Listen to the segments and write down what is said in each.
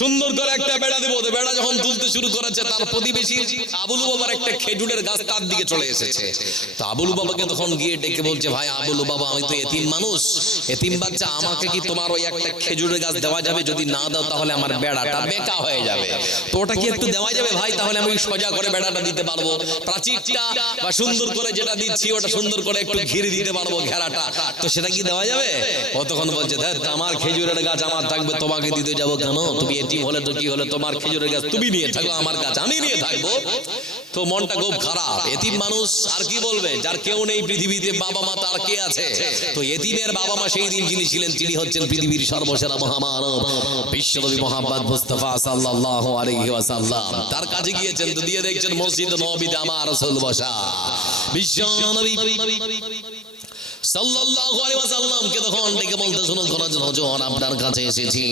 সুন্দর করে একটা বেড়া দেবো। বেড়া যখন তুলতে শুরু করেছে, তার প্রতিবেশী আবুল বাবার একটা খেজুরের গাছ তার দিকে চলে এসেছে। তো আবুল বাবাকে তখন গিয়ে ডেকে বলছে, ভাই আবুল বাবা, আমি তো এতিম মানুষ, এতিম বাচ্চা, আমাকে কি তোমার ওই একটা খেজুরের গাছ দেওয়া যাবে? যদি না দাও তাহলে আমার বেড়াটা বেঁকা হয়ে যাবে। তো ওটা কি একটু দেওয়া যাবে ভাই? তাহলে আমি সোজা করে বেড়াটা দিতে পারবো, প্রাচীরটা বা সুন্দর করে যেটা দিচ্ছি ওটা সুন্দর করে একটু ঘিরে দিতে পারবো ঘেরাটা, তো সেটা কি দেওয়া যাবে? ও তখন বলছে, আমার খেজুরের গাছ আমার থাকবে, তোমাকে দিতে যাবো কেন? তুমি এতিম হলে তো কি হলে, তোমার খেজুরের গাছ তুমি নিয়ে থাকো, আমার গাছ আমি নিয়ে থাকবো। তো মনটা খুব খারাপ। এতিম মানুষ আর কি বলবে, যার কেউ নেই পৃথিবীতে, বাবা মা তার কে আছে? তো এতিমের বাবা মা সেই দিন যিনি ছিলেন, তিনি হচ্ছেন পৃথিবীর সর্বসেরা মহামানব বিশ্বনবী মুহাম্মদ মুস্তাফা সাল্লাল্লাহু আলাইহি ওয়াসাল্লাম। তার কাছে গিয়েছেন, তো দিয়ে দেখছেন মসজিদ নববীতে আমার রাসূল বসা। বিশ্বনবী সাল্লাল্লাহু আলাইহি ওয়াসাল্লামকে তখন ডেকে বলতে শুনুন, হুজুর আপনার কাছে এসেছি,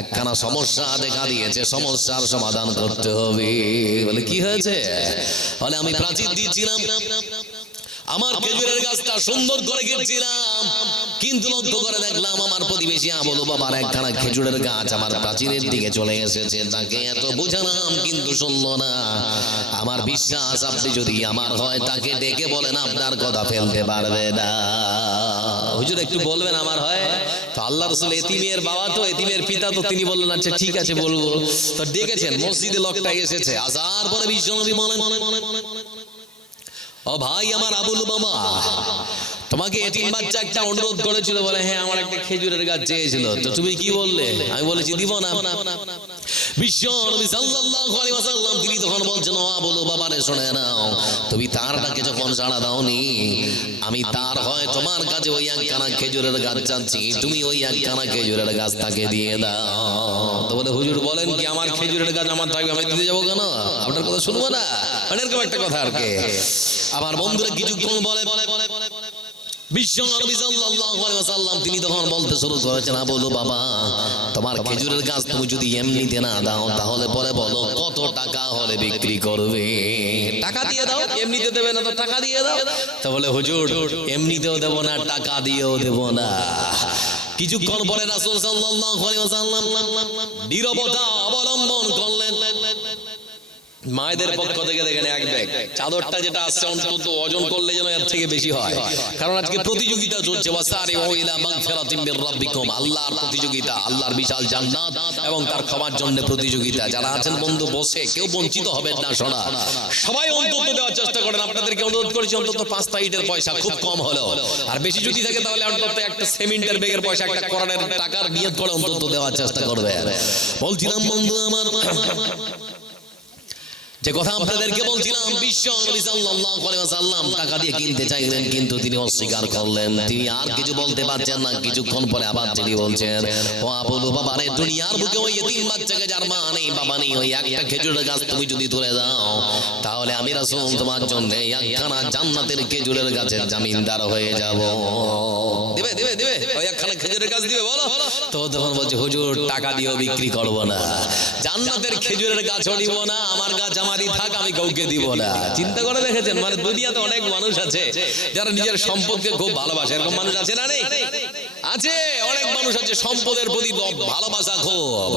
একখানা সমস্যা দেখা দিয়েছে, সমস্যার সমাধান করতে হবে। বলে কি হয়েছে? বলে আমি প্রাচীর দিয়েছিলাম, আমার খেজুরের গাছটা সুন্দর করে গেছিলাম, কিন্তু লক্ষ্য করে দেখলাম আমার প্রতিবেশী আবুল বাবার একখানা খেজুরের গাছ আমার প্রাচীরের দিকে চলে এসেছে। তাকে এত বুঝালাম কিন্তু শুনলো না। আমার বিশ্বাস আপনি যদি আমার হয়, তাকে ডেকে বলেন আপনার কথা ফেলতে পারবে না। হুজুর একটু বলবেন আমার হয়? তো আল্লাহ রাসূল এতিমের বাবা, তো এতিমের পিতা, তো তিনি বললেন আচ্ছা ঠিক আছে বলবো। তো ডেকেছেন, মসজিদে লোকটা এসেছে। আসার পরে বিশ্বনবী বলেন, ও ভাই আমার আবুল বাবা, তোমাকে এতিম বাচ্চা একটা অনুরোধ করেছিল। বলে হ্যাঁ, আমার একটা খেজুরের গাছ চেয়েছিল, তো তুমি কি বললে? আমি বলেছি দিব না। বিশ্বনবী সাল্লাল্লাহু আলাইহি ওয়াসাল্লাম তিনি তখন বলছেন, ও আবুল বাবা রে, শুনে নাও, তুমি তার ডাকে যখন সাড়া দাওনি, আমি তার হয় তোমার কাছে ওই একখানা খেজুরের গাছ চাচ্ছি, তুমি ওই একখানা খেজুরের গাছ তাকে দিয়ে দাও। তো বলে হুজুর বলেন কি, আমার খেজুরের গাছ আমার থাকবে, আমি দিতে যাবো কেন? আপনার কথা শুনবো না? মানে এরকম একটা কথা আর কি। আমার বন্ধুরা কিছুক্ষণ বলে বিশ্বনবী সাল্লাল্লাহু আলাইহি ওয়াসাল্লাম তিনি তখন বলতে শুরু করেছেন, আবুল বাবা, তোমার খেজুরের গাছ তুমি যদি এমনিতে না দাও, তাহলে পরে বলো কত টাকা হলে বিক্রি করবে? টাকা দিয়ে দাও, এমনিতে দেবে না তো টাকা দিয়ে দাও। তো বলে হুজুর এমনিতেও দেব না, টাকা দিয়েও দেব না। কিছুক্ষণ পরে রাসূল সাল্লাল্লাহু আলাইহি ওয়াসাল্লাম নীরবতা অবলম্বন করলেন। মায়েদের পক্ষ থেকে দেখেন এক ব্যাগ চাদরটা যেটা আসছে, অন্তত ওজন করলে যেন এর থেকে বেশি হয়, কারণ আজকে প্রতিযোগিতা চলছে। ওয়াসারিউ ইলা মাগফিরাতিম মির রাব্বিকুম, আল্লাহর প্রতিযোগিতা, আল্লাহর বিশাল জান্নাত এবং তার ক্ষমার জন্য প্রতিযোগিতা। যারা আছেন বন্ধু বসে, কেউ বঞ্চিত হবেন না, শোনা সবাই অন্তত দেওয়ার চেষ্টা করেন। আপনাদেরকে অনুরোধ করেছি অন্তত 5টা ইটের পয়সা, খুব কম হলেও, আর বেশি যদি থাকে তাহলে অন্তত একটা সিমেন্টের ব্যাগের পয়সা, একটা কোরআনের টাকার নিয়ত করে অন্তত দেওয়ার চেষ্টা করবে। বলছিলাম বন্ধু আমার, যে কথা আপনাদেরকে বলছিলাম, বিশ্বনবী সাল্লাল্লাহু আলাইহি ওয়াসাল্লাম টাকা দিয়ে কিনতে চাইলেন, কিন্তু তিনি অস্বীকার করলেন। তিনি আর কিছু বলতে পারছেন না। কিছুক্ষণ পরে আবার তিনি বলছেন, ও আবুল বাবা রে, দুনিয়ার বুকে ওই এতিম বাচ্চাকে যার মা নেই বাবা নেই, ওই একটা খেজুরের গাছ তুমি যদি তুলে দাও, তাহলে আমি রাসূল তোমার জন্য একখানা জান্নাতের খেজুরের গাছের জামিনদার হয়ে যাব। দিবে দিবে দিবে ওই একখানা খেজুরের গাছ দিবে? বলো। তো তখন বলছে, হুজুর টাকা দিয়েও বিক্রি করব না, জান্নাতের খেজুরের গাছও নিব না, আমার গাছ আমারই থাক, আমি কাউকে দিব না। চিন্তা করে দেখেছেন? মানে দুনিয়াতে অনেক মানুষ আছে যারা নিজের সম্পদকে খুব ভালোবাসে। এরকম মানুষ আছে না? নেই? আছে, অনেক মানুষ আছে সম্পদের প্রতি ভালোবাসা খুব।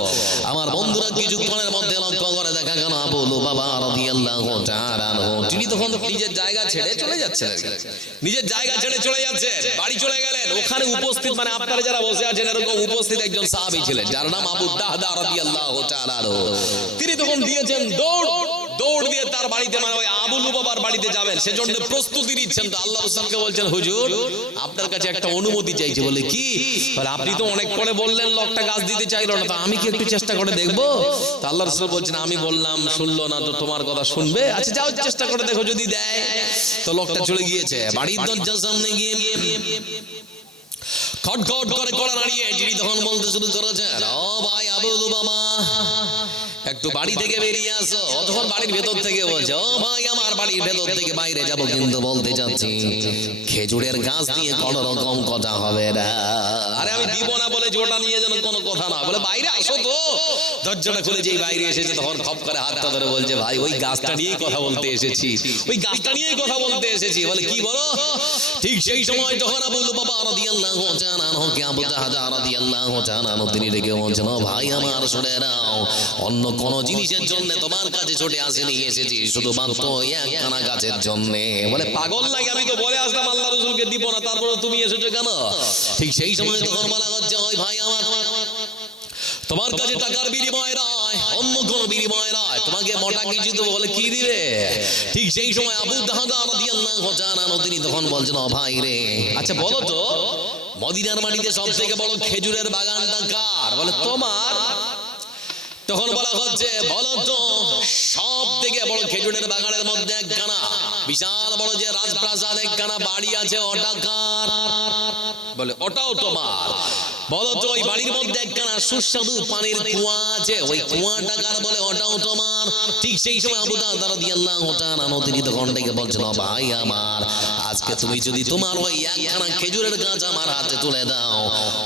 আমার বন্ধুরা কিছুক্ষণের মধ্যে লক্ষ্য করে দেখা গেল আবুল বাবা রাদিয়াল্লাহু তাআলা আনহু তিনি তখন নিজের জায়গা ছেড়ে চলে যাচ্ছেন, নিজের জায়গা ছেড়ে চলে যাচ্ছেন, বাড়ি চলে গেলেন। ওখানে উপস্থিত, মানে আপনারা যারা বসে আছেন এরকম উপস্থিত একজন সাহাবী ছিলেন, যার নাম আবু দাহদা রাদিয়াল্লাহু তাআলা আনহু। তিনি তখন দিয়েছেন দৌড় দিয়ে তার বাড়িতে, মানে ওই আবুল বাবার বাড়িতে যাবেন সেজন্য প্রস্তুতি নিচ্ছেন। তো আল্লাহ রাসূলকে বলছেন, হুজুর আপনার কাছে একটা অনুমতি চাইছি। বলে কি? বলে আপনি তো অনেক পরে বললেন লোকটা গাছ দিতে চাইলো না, তো আমি কি একটু চেষ্টা করে দেখবো? তো আল্লাহ রাসূল বলছেন, আমি বললাম শুনলো না, তো তোমার কথা শুনবে? আচ্ছা যাও চেষ্টা করে দেখো, যদি দেয়। তো লোকটা চলে গিয়েছে, বাড়ির দরজার সামনে গিয়ে খটখট করে কড়া নাড়িয়ে যিনি তখন বলতে শুরু করেছেন, ও ভাই আবুল বাবা, একটু বাড়ি থেকে বেরিয়ে আসো। তখন বাড়ির ভেতর থেকে বলছে, ও ভাই আমার বাড়ির ভেতর থেকে বাইরে যাব, কিন্তু বলতে চাচ্ছি খেজুরের গাছ নিয়ে কোন রকম কথা হবে না। আরে আমি দিব না বলে ওটা নিয়ে যেন কোনো কথা না বলে, বাইরে আসো তো। দরজাটা খুলে যেই বাইরে এসেছে তখন খপ করে হাতটা ধরে বলছে, ভাই ওই গাছটা নিয়েই কথা বলতে এসেছি, ওই গাছটা নিয়েই কথা বলতে এসেছি। বলে কি বলো? ঠিক সেই সময় যখন আবু লুবাবা রাদিয়াল্লাহু তাআলা আনহুকে আবু জাহা রাদিয়াল্লাহু তাআলা আনহু তিনি ডেকে বলছেন, ও ভাই আমার শুনে নাও, অন্য কোন জিনিসের জন্য তোমার কাছে ছুটে আসেনি, এসেছি শুধুমাত্র একখানা গাছের জন্য। বলে পাগল লাগে, আমি তো বলে আসলাম আল্লাহ রাসূলকে দিব না, তারপরে তুমি এসেছো কেন? ঠিক সেই সময় তখন বলা হচ্ছে, ওই ভাই আমার তোমার কাছে টাকার বিনিময় নয়, অন্য কোন বিনিময় নয়, তোমাকে মোটা কিছু দেবো। বলে কি দিবে? ঠিক সেই সময় আবু দাহদা রাদিয়াল্লাহু তাআলা আনহু তিনি তখন বলছেন, ও ভাই রে, আচ্ছা বলো তো মদিনার মাটিতে সব থেকে বড় খেজুরের বাগানটা কার? বলে তোমার। তখন বলা হচ্ছে, বলো তো সব থেকে বড় খেজুরের বাগানের মধ্যে একখানা বিশাল বড় যে রাজপ্রাসাদ একখানা বাড়ি আছে, ওটা কার? বলে ওটাও তোমার। বলো তো ওই বাড়ির মধ্যে একখানা সুস্বাদু পানির কুয়া আছে, ওই কুয়াটা কার? বলে ওটাও তোমার। ঠিক সেই সময় আবু দাহদা রাদিয়াল্লাহু তাআলা আনহু তিনি তখন থেকে বলছেন, ও ভাই আমার, আজকে তুমি যদি তোমার ওই একখানা খেজুরের গাছ আমার হাতে তুলে দাও,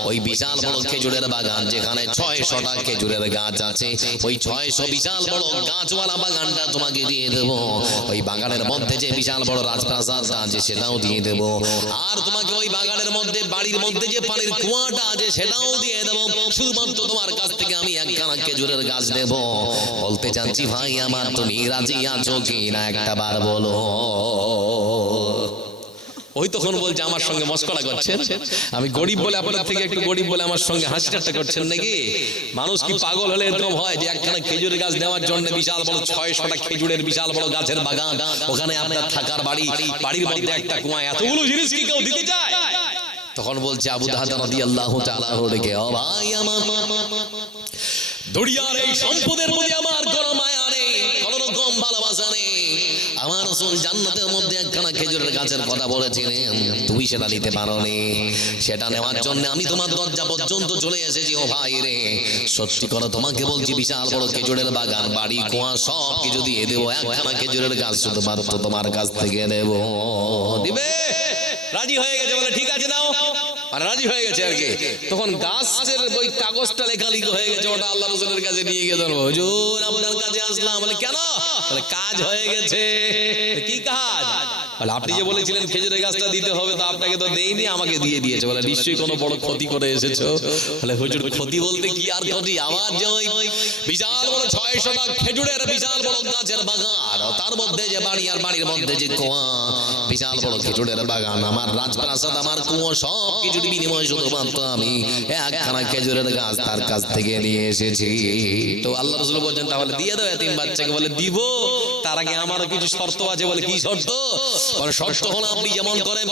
ওই বিশাল বড় খেজুরের বাগান যেখানে 600টা খেজুরের গাছ আছে, ওই 600 বিশাল বড় গাছওয়ালা বাগানটা তোমাকে দিয়ে দেব। ওই বাগানের মধ্যে যে বিশাল বড় রাজপ্রাসাদটা আছে সেটাও দিয়ে দেব, আর তোমাকে ওই বাগানের মধ্যে বাড়ির মধ্যে যে পানির কুয়াটা আছে সেটাও দিয়ে দেব। শুধুমাত্র তোমার কাছ থেকে আমি একখানা খেজুরের গাছ দেব। বলতে চাচ্ছি ভাই আমার, তুমি রাজি আছো কি না একটা বার বলো। ওই তখন বলছে, আমার সঙ্গে মস্করা করছেন? আমি গরিব বলে আপনার থেকে একটু গরিব বলে আমার সঙ্গে হাসি ঠাট্টা করছেন নাকি? মানুষ কি পাগল হলে এরকম হয় যে একখানা খেজুরের গাছ নেওয়ার জন্য বিশাল বড় 600টা খেজুরের বিশাল বড় গাছের বাগান, ওখানে আপনার থাকার বাড়ি, বাড়ির মধ্যে একটা কুয়া, এতগুলো জিনিস কি কেউ দিতে চায়? তখন বলছে আবু দাহদা রাদিয়াল্লাহু তাআলা আনহু ডেকে, ও ভাই আমার, দুনিয়ার এই সম্পদের প্রতি আমার কোনো মায়া নেই, কোনো রকম ভালোবাসা নেই। আমার রাসূল জান্নাতের মধ্যে একখানা খেজুরের গাছের কথা বলেছিলেন, তুমি সেটা নিতে পারোনি। সেটা নেওয়ার জন্য আমি তোমার দরজা পর্যন্ত চলে এসেছি। ও ভাই রে, সত্যি করে তোমাকে বলছি, বিশাল বড় খেজুরের বাগান, বাড়ি, কুয়া সব কিছু দিয়ে দেবো, একখানা খেজুরের গাছ শুধুমাত্র তোমার কাছ থেকে নেব। দিবে? রাজি হয়ে গেছে। বলে ঠিক আছে নাও, আর রাজি হয়ে গেছে আর কি। তখন গাছের ওই কাগজটা লেখালেখি হয়ে গেছে, ওটা আল্লাহ রাসূলের কাছে নিয়ে গিয়ে ধরবো, হুজুর আপনার কাছে আসলাম। বলে কেন? বলে কাজ হয়ে গেছে। কি কাজ? বলে আপনি যে বলেছিলেন খেজুরের গাছটা দিতে হবে, তো আপনাকে তো দেইনি, আমাকে দিয়ে দিয়েছে। বলে নিশ্চয়ই কোনো বড় ক্ষতি করে এসেছো। বলে হুজুর ক্ষতি বলতে কি আর ক্ষতি, আমার যে ওই বিশাল বড় 600টা খেজুরের বিশাল বড় গাছের বাগান, তার মধ্যে যে বাড়ি, আর বাড়ির মধ্যে যে কুয়া, বিশাল বড় খেজুরের বাগান, আমার রাজপ্রাসাদ, আমার কুয়া, সব কিছুর বিনিময়ে শুধুমাত্র আমি একখানা খেজুরের গাছ তার কাছ থেকে নিয়ে এসেছি। তো আল্লাহ রাসূল বলেন, তাহলে দিয়ে দাও এতিম বাচ্চাকে। বলে দিব, তার আগে আমারও কিছু শর্ত আছে। বলে কি শর্ত? বলে শর্ত হলো আপনি যেমন করেন,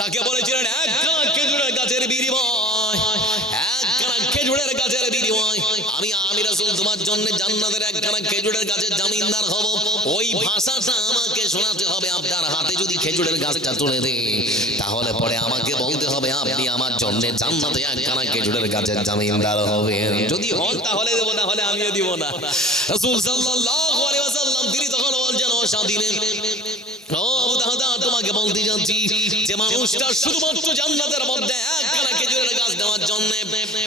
তাকে বলেছিলেন একখানা খেজুরের গাছের বিনিময়, একখানা খেজুরের গাছের বিনিময় আমি রাসূল তোমার জন্য জান্নাতের একখানা খেজুরের গাছের জামিনদার হব। ওই ভাষাটা আমাকে শোনাতে হবে। আপনার হাতে যদি খেজুরের গাছটা তুলে দেই, তাহলে পরে আমাকে বলতে হবে আপনি আমার জন্য জান্নাতে একখানা খেজুরের গাছের জামিনদার হবেন। যদি হন তাহলে দেব, না হলে আমিও দিব না। রাসূল সাল্লাল্লাহু আলাইহি ওয়াসাল্লাম তিনি তখন বলছেন, ও সাদিনে, ও আবু দাহদা, তোমাকে বলতে যাচ্ছি যে মানুষটা শুধুমাত্র জান্নাতের মধ্যে একখানা খেজুরের গাছ দেওয়ার জন্য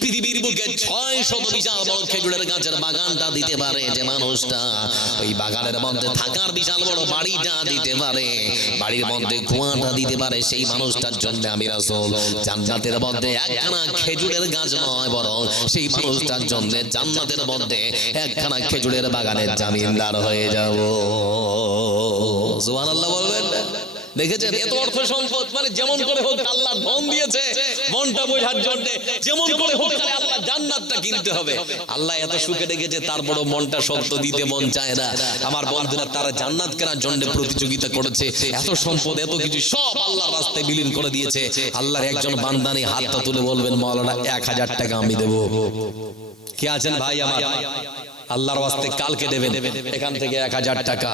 পৃথিবীর বুকে 600 বিশাল বড় খেজুরের গাছের বাগানটা দিতে পারে, যে মানুষটা ওই বাগানের মধ্যে থাকার বিশাল বড় বাড়িটা দিতে পারে, বাড়ির মধ্যে কুয়াটা দিতে পারে, সেই মানুষটার জন্য আমি রাসূল জান্নাতের মধ্যে একখানা খেজুরের গাছ নয়, বরং সেই মানুষটার জন্য জান্নাতের মধ্যে একখানা খেজুরের বাগানের জামিনদার হয়ে যাব। সুবহানাল্লাহ বলবেন। দেখেছেন এত অর্থ সম্পদ, মানে যেমন করে হোক আল্লাহ ধন দিয়েছে মনটা বোঝার জন্য, যেমন করে হোক আল্লাহ জান্নাতটা কিনতে হবে। আল্লাহ এত সুখে রেখেছে, তারপরও মনটা শক্ত দিতে মন চায় না। আমার বন্ধুরা তারা জান্নাত কেনার জন্য প্রতিযোগিতা করেছে, এত সম্পদ এত কিছু সব আল্লাহর রাস্তায় বিলীন করে দিয়েছে। আল্লাহর একজন বান্দা নেই, হাতটা তুলে বলবেন মাওলানা 1000 টাকা আমি দেব। কে আছেন ভাই আমার? আল্লাহর ওয়াস্তে কালকে দেবেন এখান থেকে 1000 টাকা।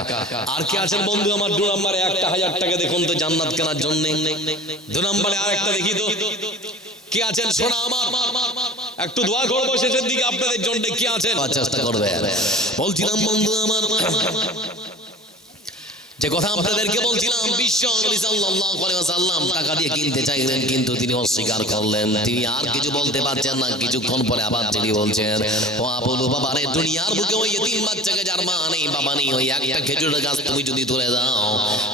আর কে আছেন বন্ধু আমার? 2 নম্বরে 1000 টাকা দেখুন তো জান্নাত কেনার জন্য। 2 নম্বরে আরেকটা দেখি তো কে আছেন? সোনা আমার একটু দোয়া করবো শেষের দিকে আপনাদের জন্য কি আছেন চেষ্টা করবে। বলছিলাম বন্ধু আমার, যে কথা আপনাদেরকে বলছিলাম, বিশ্ব নবী সাল্লাল্লাহু আলাইহি ওয়াসাল্লাম টাকা দিয়ে কিনতে চাইলেন কিন্তু তিনি অস্বীকার করলেন। তিনি আর কিছু বলতে পারছেন না। কিছুক্ষণ পরে আবার তিনি বলছেন, ও আবু লুবাবা রে, দুনিয়ার বুকে ওই ইতিম বাচ্চাকে যার মা নেই বাবা নেই, ওই একটা খেজুরের গাছ তুমি যদি তুলে দাও,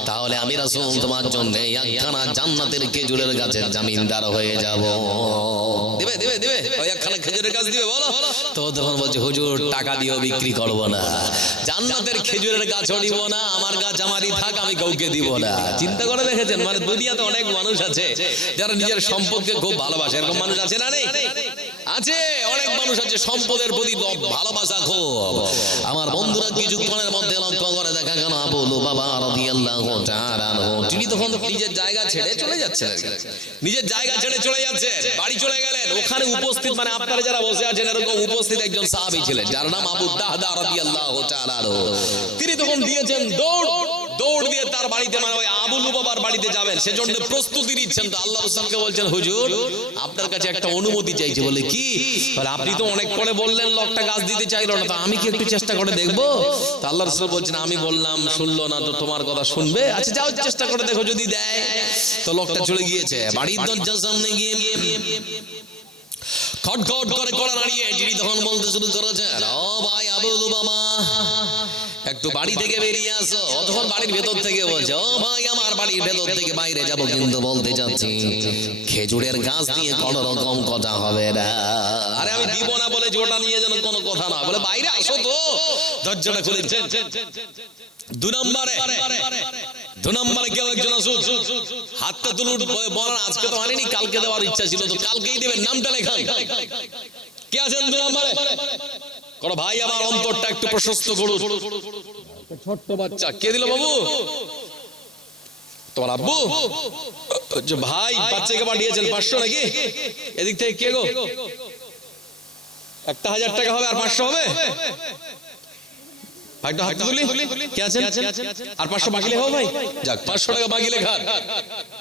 তাহলে আমি রাসূল তোমার জন্য একখানা জান্নাতের খেজুরের গাছের জামিনদার হয়ে যাব। দিবে দিবে দিবে ওই একখানা খেজুরের গাছ দিবে বলো তো? তখন বলছে, হুজুর টাকা দিয়েও বিক্রি করব না, জান্নাতের খেজুরের গাছও দিব না, আমার গাছ আমারই থাক, আমি কাউকে দিব না। চিন্তা করে দেখেছেন? মানে দুনিয়াতে অনেক মানুষ আছে যারা নিজের সম্পদকে খুব ভালোবাসে। এরকম মানুষ আছে না? নেই? আছে, অনেক মানুষ আছে সম্পদের প্রতি ভালোবাসা খুব। আমার বন্ধুরা কিছুক্ষণের মধ্যে লক্ষ্য করে দেখা গেল আবু লুবাবা রাদিয়াল্লাহু তাআলা আনহু তিনি তখন নিজের জায়গা ছেড়ে চলে যাচ্ছেন। নিজের জায়গা ছেড়ে চলে যাচ্ছে, বাড়ি চলে গেলেন। ওখানে উপস্থিত, মানে আপনারা যারা বসে আছেন এরকম উপস্থিত একজন সাহাবী ছিলেন যার নাম আবু দাহদা রাদিয়াল্লাহু তাআলা আনহু। তিনি তখন দিয়েছেন দৌড় দিয়ে তার বাড়িতে, মানে ওই আবু লুবাবার বাড়িতে যাবেন সেজন্য প্রস্তুতি নিচ্ছেন। তো আল্লাহ রাসূলকে বলছেন, হুজুর আপনার কাছে একটা অনুমতি চাইছে। বলে কি? বলে আপনি তো অনেক করে বললেন লোকটা গাছ দিতে চাইলো না, তো আমি কি একটু চেষ্টা করে দেখবো? তো আল্লাহ রাসূল বলছেন, আমি বললাম শুনলো না, তো তোমার কথা শুনবে? আচ্ছা যাও চেষ্টা করে দেখো, যদি দেয়। তো লোকটা চলে গিয়েছে বাড়ির দরজার সামনে গিয়ে খটখট করে কড়া নাড়িয়ে যিনি তখন বলতে শুরু করেছেন, ও ভাই আবু লুবাবা, একটু বাড়ি থেকে বেরিয়ে আসো। তখন বাড়ির ভেতর থেকে বলছে, ও ভাই আমার বাড়ির ভেতর থেকে বাইরে যাব, কিন্তু বলতে চাচ্ছি খেজুরের গাছ দিয়ে কোনো রকম কথা হবে না। আরে আমি দিব না বলে ওটা নিয়ে যেন কোনো কথা না বলে, বাইরে আসো তো। দরজাটা খুলেছেন। দু নম্বরে কেউ একজন আসুন, হাতটা তুলুন, বলেন আজকে তো আনিনি, কালকে দেওয়ার ইচ্ছা ছিল, তো কালকেই দেবেন, নামটা লেখান। কে আছেন 2 নম্বরে? করো ভাই আমার অন্তরটা একটু প্রশস্ত করুন। ছোট্ট বাচ্চা, কে দিল বাবু? তোমার আব্বু? ভাই বাচ্চাকে পাঠিয়েছেন 500 নাকি? এদিক থেকে কে গো? 1000 টাকা হবে আর 500 হবে? ভাইটা হাত তুলি, কে আছেন? আর 500 বাকি লেখাও ভাই। যাক 500 টাকা বাকি লেখান।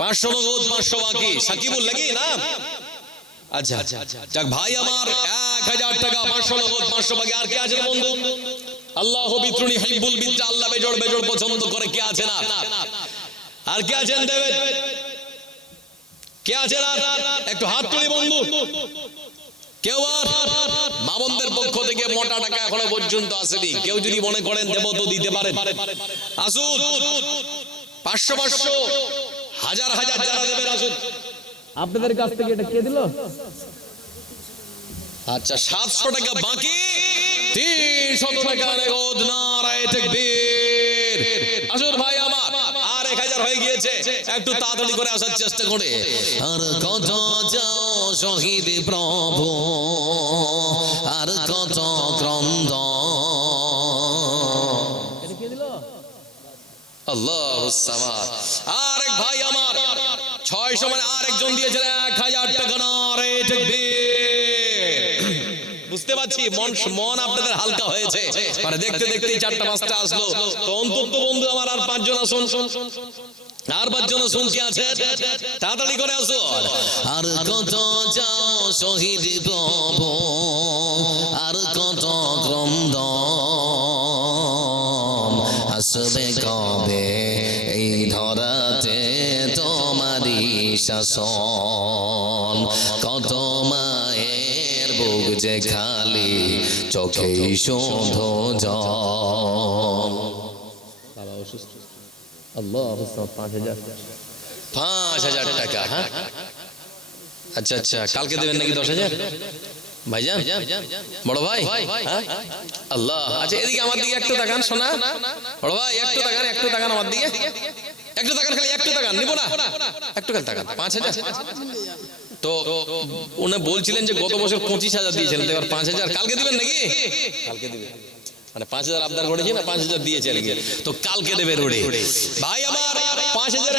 500 নগদ, 500 বাকি। সাকিবুল নাকি নাম? আচ্ছা যাক ভাই আমার 1000 টাকা, 500 নগদ, 500 বাকি। আর কে আছেন বন্ধু? আল্লাহু বিত্রুনি হিব্বুল বিত্রা, আল্লাহ বেজোড় বেজোড় পছন্দ করে। কে আছেন আর কে আছেন দেবেন? কে আছেন আর? একটু হাত তুলি বন্ধু। কেউ আর? মা বোনদের পক্ষ থেকে মোটা টাকা এখনো পর্যন্ত আসেনি। কেউ যদি মনে করেন দেব তো দিতে পারেন, আসুন। 500 500 হাজার হাজার যারা দেবেন আসুন। আপনাদের কাছ থেকে এটা কে দিল? আচ্ছা 700 টাকা বাকি, 300 টাকা নগদ। নারায়ে তাকবীর। আসুন ভাই আমার, আর 1000 হয়ে গিয়েছে। একটু তাড়াতাড়ি করে আসার চেষ্টা করে। আর কত যাও শহীদ প্রভু, আর কত ক্রন্দ। এটা কে দিল? আল্লাহুস সামাদ। আর এক ভাই আমার 600, মানে আর একজন দিয়েছেন 1000 টাকা। নারায়ে তাকবীর। বুঝতে পারছি মন আপনাদের হালকা হয়েছে, মানে দেখতে দেখতেই 4টা 5টা আসলো। তো অন্তত বন্ধু আমার আর 5 জন আসুন, আর 5 জন আসুন। কি আছে? তাড়াতাড়ি করে আসো। আর কত যাও শহীদ প্রভু, আর কত ক্রন্দন, আসবে কবে এই ধরাতে তোমারি শাসন। কত মায়ের বুক যে খালি, চোখেই শুধু জল। বাবা অসুস্থ। আল্লাহ 5000 টাকা। হ্যাঁ আচ্ছা কালকে দেবেন নাকি 10,000? ভাইজান বড় ভাই, আল্লাহ। আচ্ছা এদিকে আমার দিকে একটু তাকান, শোনা বড় ভাই, একটু তাকান আমার দিকে, একটু তাকান, খালি একটু তাকান, নিব না, একটু খালি তাকান। 5000 তো উনি বলছিলেন যে গত বছর 25,000 দিয়েছিলেন, এবার 5000 কালকে দিবেন নাকি? কালকে দিবেন, মানে 5000 আবদার করেছি না, 5000 দিয়েছে। তো কালকে দেবে রোডে ভাই আমার 5000